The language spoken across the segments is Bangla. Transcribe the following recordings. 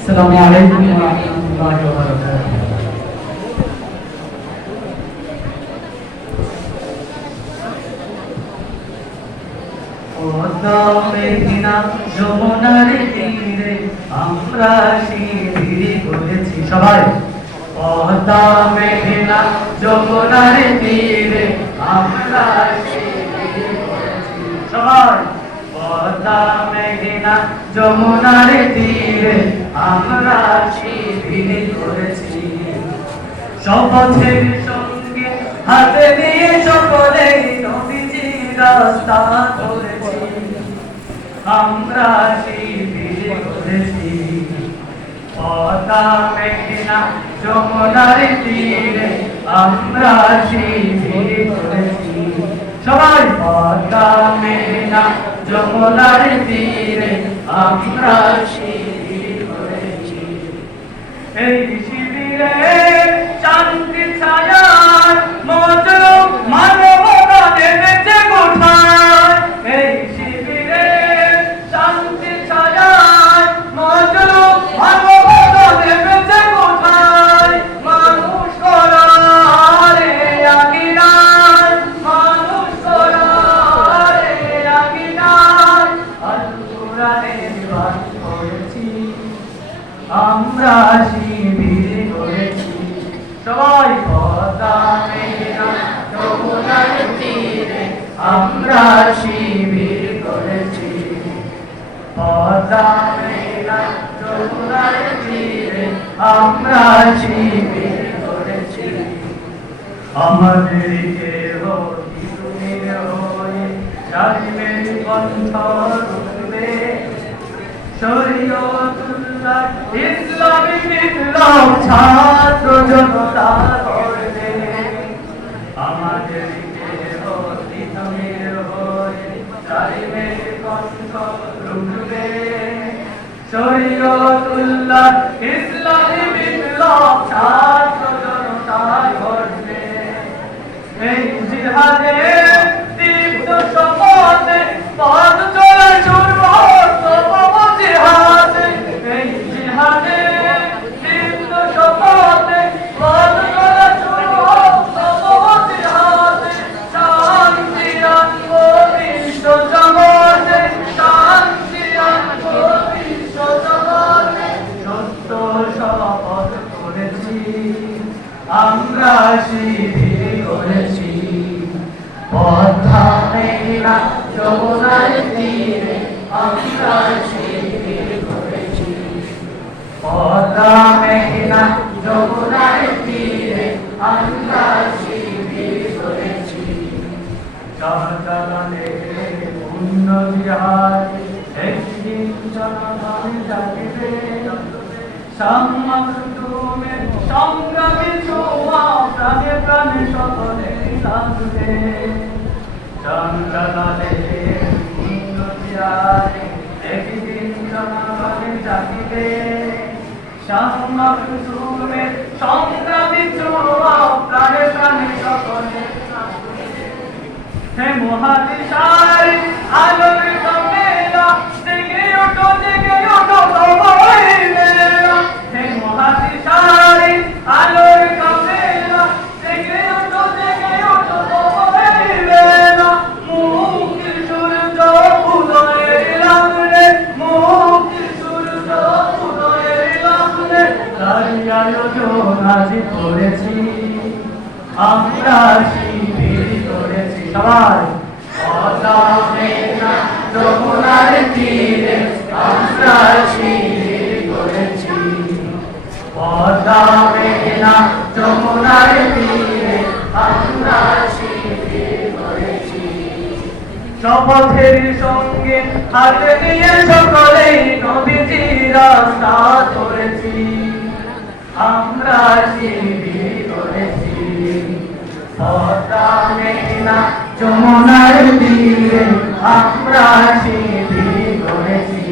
আসসালামু আলাইকুম ওয়া রাহমাতুল্লাহি ওয়া বারাকাতুহু। পদ্মা মেঘনা যমুনার তীরে আমরা শিবির করেছি সবাই। পদ্মা মেঘনা যমুনার তীরে আমরা শিবির করেছি সবাই। পদ্মা মেঘনা যমুনার তীরে আমরা শিবির করেছি। শপথের সঙ্গে হাতে নিয়ে সকলে নবীজি রাস্তা ধরেছি। আমরা শিবির করেছি। পদ্মা মেঘনা যমুনার তীরে আমরা শিবির করেছি সবাই। পদ্মা মেঘনা যমুনার তীরে আমরা শিবির করেছি। এই শিবিরে শান্তি ছায়ার মজলুম মানবতা নেমেছে কোঠায়। এই শিবিরে শান্তি ছায়ার মজলুম মানবতা নেমেছে কোঠায়। মানুষ করারে আঙিনায়, মানুষ করারে আঙিনায় আল কোরআনের বাণ করেছি। আমরা শিবির করেছি সবাই। পদ্মা মেঘনা যমুনার তীরে আমরা শিবির করেছি। পদ্মা মেঘনা যমুনার তীরে আমরা শিবির করেছি। আমাদের কেহ কিছুমির হয়ে জালিমের কণ্ঠ রুখবে। শরীয়তুল্লাহ ইসলামী বিপ্লব ছাত্র জনতা গড়বে। আমাদের কেহ তিতুমির হয়ে জালিমের কণ্ঠ রুখবে। শরীয়তুল্লাহ ইসলামী বিপ্লব ছাত্র জনতা গড়বে। এই জিহাদে দীপ্ত শপথে পথ চলা শুরু হতো জিহাদে। এই জিহাদে দীপ্ত শপথে পথ চলা শুরু হতো জিহাদে। শান্তি আনবো বিশ্ব জগতে, শান্তি আনবো বিশ্ব জগতে। সত্য শপথ করেছি আমরা শিবির করেছি। পদ্মা মেঘনা যমুনার তীরে আমরা শিবির করেছি। পদ্মা মেঘনা যমুনার তীরে আমরা শিবির করেছি। চলচলনে পূর্ণ জিহাদ একদিন জনগণ জাগিবে। সাম্মাতুমের সংগ্রামী ছোঁয়া প্রাণে প্রাণে সকলে লাগবে। চঞ্চলনে পূর্ণ জিহাদ একদিন জনগণ জাগিবে। সাম্মাতুমের সংগ্রামী ছোঁয়া প্রাণে প্রাণে সকলে লাগবে। হে মহাদিশার আলোর কামেলা জেগে ওঠো সবাই মেলা। হে মহাদিশার আলোর কামেলা জেগে ওঠো সবাই মেলা। মুক্তির সূর্য উদয়ের লাগলে, মুক্তির সূর্য উদয়ের লাগলে তারই আয়োজন আজ করেছি। আমরা শিবির করেছি সবাই। পদ্মা মেঘনা যমুনার তীরে আমরা শিবির করেছি। পদ্মা মেঘনা যমুনার তীরে আমরা শিবির করেছি। শপথের সঙ্গে হাতে নিয়ে সকলে নবীজি রাস্তা ধরেছি। আমরা শিবির করেছি। পদ্মা মেঘনা যমুনার তীরে আমরা শিবির করেছি।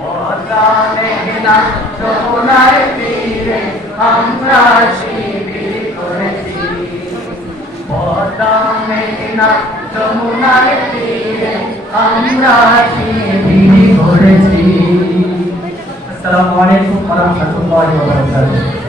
পদ্মা মেঘনা যমুনার তীরে আমরা শিবির করেছি। পদ্মা মেঘনা যমুনার তীরে আমরা শিবির করেছি। আসসালামু আলাইকুম ওয়া রাহমাতুল্লাহি ওয়া বারাকাতুহু।